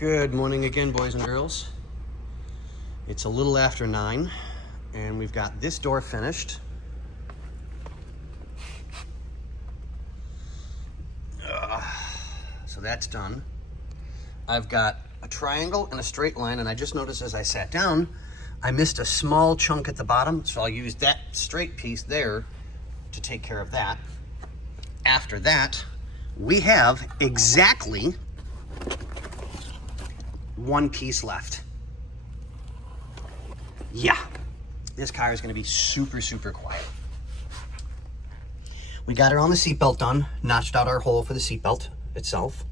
Good morning again, boys and girls. It's a little after 9, and we've got this door finished. So that's done. I've got a triangle and a straight line, and I just noticed as I sat down, I missed a small chunk at the bottom, so I'll use that straight piece there to take care of that. After that, we have exactly one piece left. Yeah, this car is going to be super, super quiet. We got her on the seatbelt done, notched out our hole for the seatbelt itself.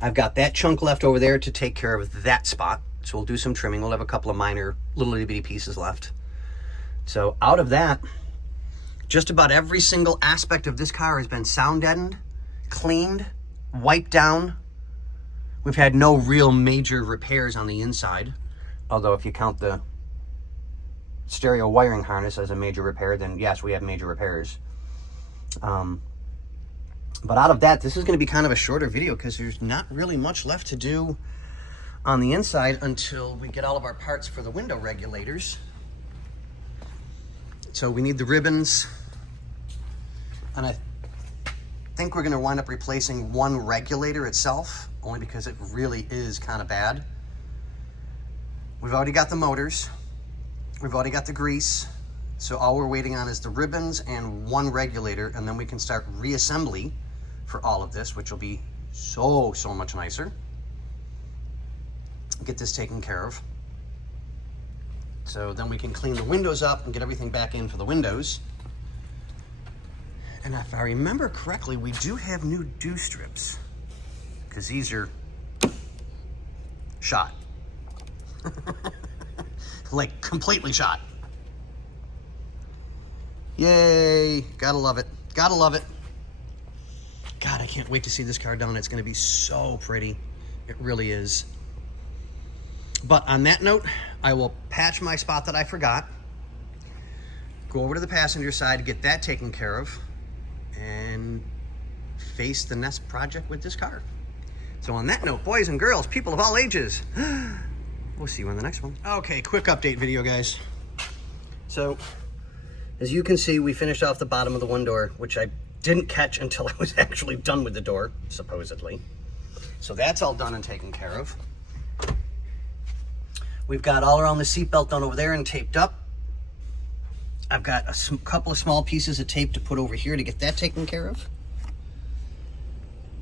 I've got that chunk left over there to take care of that spot. So we'll do some trimming. We'll have a couple of minor little itty bitty pieces left. So out of that, just about every single aspect of this car has been sound deadened, cleaned, wiped down. We've had no real major repairs on the inside, although if you count the stereo wiring harness as a major repair, then yes, we have major repairs. But out of that, this is going to be kind of a shorter video because there's not really much left to do on the inside until we get all of our parts for the window regulators. So we need the ribbons, and I think we're going to wind up replacing one regulator itself, only because it really is kind of bad. We've already got the motors. We've already got the grease. So all we're waiting on is the ribbons and one regulator, and then we can start reassembly for all of this, which will be so much nicer. Get this taken care of. So then we can clean the windows up and get everything back in for the windows. And if I remember correctly, we do have new dew strips, because these are shot. Like completely shot. Yay, gotta love it, gotta love it. God, I can't wait to see this car done. It's gonna be so pretty, it really is. But on that note, I will patch my spot that I forgot, go over to the passenger side, get that taken care of, and face the next project with this car. So on that note, boys and girls, people of all ages, we'll see you in the next one. Okay, quick update video, guys. So, as you can see, we finished off the bottom of the one door, which I didn't catch until I was actually done with the door, supposedly. So that's all done and taken care of. We've got all around the seatbelt done over there and taped up. I've got a couple of small pieces of tape to put over here to get that taken care of.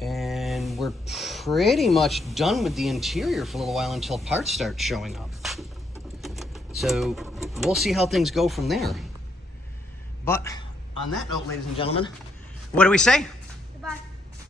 And we're pretty much done with the interior for a little while until parts start showing up. So we'll see how things go from there. But on that note, ladies and gentlemen, what do we say?